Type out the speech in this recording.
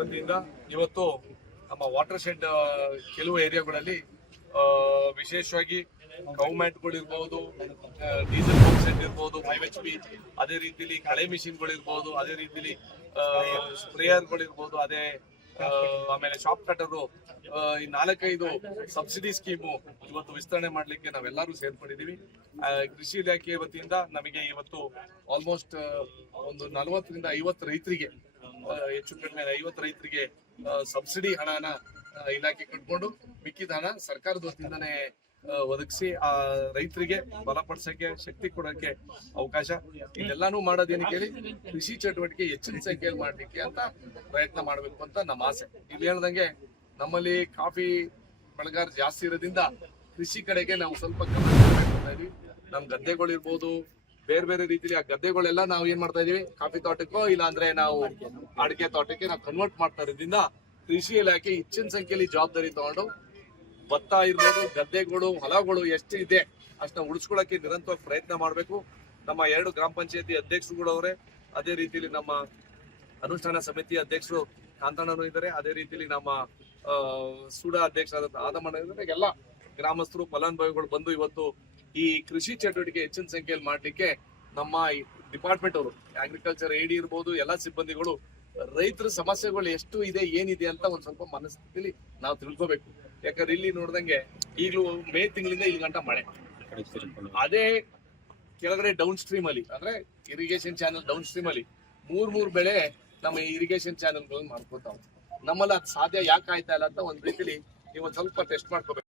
ವತಿಯಿಂದ ಇವತ್ತು ನಮ್ಮ ವಾಟರ್ ಶೆಡ್ ಕೆಲವು ಏರಿಯಾಗಳಲ್ಲಿ ವಿಶೇಷವಾಗಿ ಗೌರ್ಮೆಂಟ್ಗಳಿರ್ಬೋದು, ಡೀಸೆಲ್ ಪಂಪ್ ಸೆಟ್ ಇರ್ಬೋದು, 5 HP, ಅದೇ ರೀತಿಲಿ ಕಳೆ ಮಿಷಿನ್ಗಳಿರ್ಬೋದು, ಅದೇ ರೀತಿಲಿ ಸ್ಪ್ರೇಯರ್ಗಳಿರ್ಬೋದು, ಆಮೇಲೆ ಶಾಪ್ ಕಟರು, ಈ 4-5 ಸಬ್ಸಿಡಿ ಸ್ಕೀಮು ಇವತ್ತು ವಿಸ್ತರಣೆ ಮಾಡ್ಲಿಕ್ಕೆ ನಾವೆಲ್ಲರೂ ಸೇರ್ಕೊಂಡಿದೀವಿ. ಕೃಷಿ ಇಲಾಖೆ ವತಿಯಿಂದ ನಮಗೆ ಇವತ್ತು ಆಲ್ಮೋಸ್ಟ್ ಒಂದು 40ರಿಂದ 50 ರೈತರಿಗೆ, ಹೆಚ್ಚು ಕಡಿಮೆ 50 ರೈತರಿಗೆ ಸಬ್ಸಿಡಿ ಹಣನ ಇಲಾಖೆ ಕಟ್ಕೊಂಡು ಮಿಕ್ಕಿದ ಹಣ ಸರ್ಕಾರದ ವತಿಯಿಂದಾನೇ ಒದಗಿಸಿ ಆ ರೈತರಿಗೆ ಬಲಪಡಿಸಕ್ಕೆ, ಶಕ್ತಿ ಕೊಡಕ್ಕೆ ಅವಕಾಶ. ಇದೆಲ್ಲಾನು ಮಾಡೋದೇನಕ್ಕೆ ಹೇಳಿ ಕೃಷಿ ಚಟುವಟಿಕೆ ಹೆಚ್ಚಿನ ಸಂಖ್ಯೆಯಲ್ಲಿ ಮಾಡ್ಲಿಕ್ಕೆ ಅಂತ ಪ್ರಯತ್ನ ಮಾಡ್ಬೇಕು ಅಂತ ನಮ್ಮ ಆಸೆ. ಇಲ್ಲಿ ಹೇಳ್ದಂಗೆ ನಮ್ಮಲ್ಲಿ ಕಾಫಿ ಬೆಳೆಗಾರ ಜಾಸ್ತಿ ಇರೋದ್ರಿಂದ ಕೃಷಿ ಕಡೆಗೆ ನಾವು ಸ್ವಲ್ಪ ಗಮನ ಕೊಡ್ತಾ ಇದೀವಿ. ನಮ್ ಗದ್ದೆಗಳಿರ್ಬೋದು, ಬೇರೆ ಬೇರೆ ರೀತಿಲಿ ಆ ಗದ್ದೆಗಳೆಲ್ಲ ನಾವು ಏನ್ ಮಾಡ್ತಾ ಇದೀವಿ, ಕಾಫಿ ತೋಟಕ್ಕೋ ಇಲ್ಲ ಅಂದ್ರೆ ನಾವು ಅಡಿಕೆ ತೋಟಕ್ಕೆ ನಾವು ಕನ್ವರ್ಟ್ ಮಾಡ್ತಾ ಇರೋದ್ರಿಂದ ಕೃಷಿ ಇಲಾಖೆ ಹೆಚ್ಚಿನ ಸಂಖ್ಯೆಯಲ್ಲಿ ಜವಾಬ್ದಾರಿ ತಗೊಂಡು ಭತ್ತ ಇರ್ಬೋದು, ಗದ್ದೆಗಳು, ಹೊಲಗಳು ಎಷ್ಟು ಇದೆ ಅಷ್ಟನ್ನ ಉಳಿಸ್ಕೊಳ್ಳಕ್ಕೆ ನಿರಂತರ ಪ್ರಯತ್ನ ಮಾಡಬೇಕು. ನಮ್ಮ 2 ಗ್ರಾಮ ಪಂಚಾಯತಿ ಅಧ್ಯಕ್ಷರುಗಳು ಅವರೇ, ಅದೇ ರೀತಿಲಿ ನಮ್ಮ ಅನುಷ್ಠಾನ ಸಮಿತಿ ಅಧ್ಯಕ್ಷರು ಕಾಂತಣ್ಣರು ಇದ್ದಾರೆ, ಅದೇ ರೀತಿಲಿ ನಮ್ಮ ಸೂಡ ಅಧ್ಯಕ್ಷರಾದಂತ ಆದಮಣ್ಣ ಇದ್ದಾರೆ. ಎಲ್ಲ ಗ್ರಾಮಸ್ಥರು, ಫಲಾನುಭವಿಗಳು ಬಂದು ಇವತ್ತು ಈ ಕೃಷಿ ಚಟುವಟಿಕೆ ಹೆಚ್ಚಿನ ಸಂಖ್ಯೆಯಲ್ಲಿ ಮಾಡ್ಲಿಕ್ಕೆ ನಮ್ಮ ಡಿಪಾರ್ಟ್ಮೆಂಟ್ ಅವರು, ಅಗ್ರಿಕಲ್ಚರ್ AD ಇರ್ಬೋದು, ಎಲ್ಲಾ ಸಿಬ್ಬಂದಿಗಳು ರೈತರ ಸಮಸ್ಯೆಗಳು ಎಷ್ಟು ಇದೆ, ಏನಿದೆ ಅಂತ ಒಂದ್ ಸ್ವಲ್ಪ ಮನಸ್ಥಿತಿಲಿ ನಾವು ತಿಳ್ಕೋಬೇಕು. ಯಾಕಂದ್ರೆ ಇಲ್ಲಿ ನೋಡ್ದಂಗೆ ಈಗಲೂ ಮೇ ತಿಂಗಳಿಂದ ಇಲ್ಲಿ ಗಂಟ ಮಳೆ, ಅದೇ ಕೆಳಗಡೆ ಡೌನ್ ಸ್ಟ್ರೀಮ್ ಅಲ್ಲಿ ಅಂದ್ರೆ ಇರಿಗೇಷನ್ ಚಾನಲ್ ಡೌನ್ ಸ್ಟ್ರೀಮ್ ಅಲ್ಲಿ 3 ಬೆಳೆ ನಮ್ಮ ಇರಿಗೇಷನ್ ಚಾನಲ್ ಮಾಡ್ಕೋತಾವ. ನಮ್ಮಲ್ಲಿ ಅದು ಸಾಧ್ಯ ಯಾಕೆ ಆಯ್ತಾ ಇಲ್ಲ ಅಂತ ಒಂದ್ ರೀತಿಲಿ ನೀವು ಒಂದ್ ಸ್ವಲ್ಪ ಟೆಸ್ಟ್ ಮಾಡ್ಕೋಬೇಕು.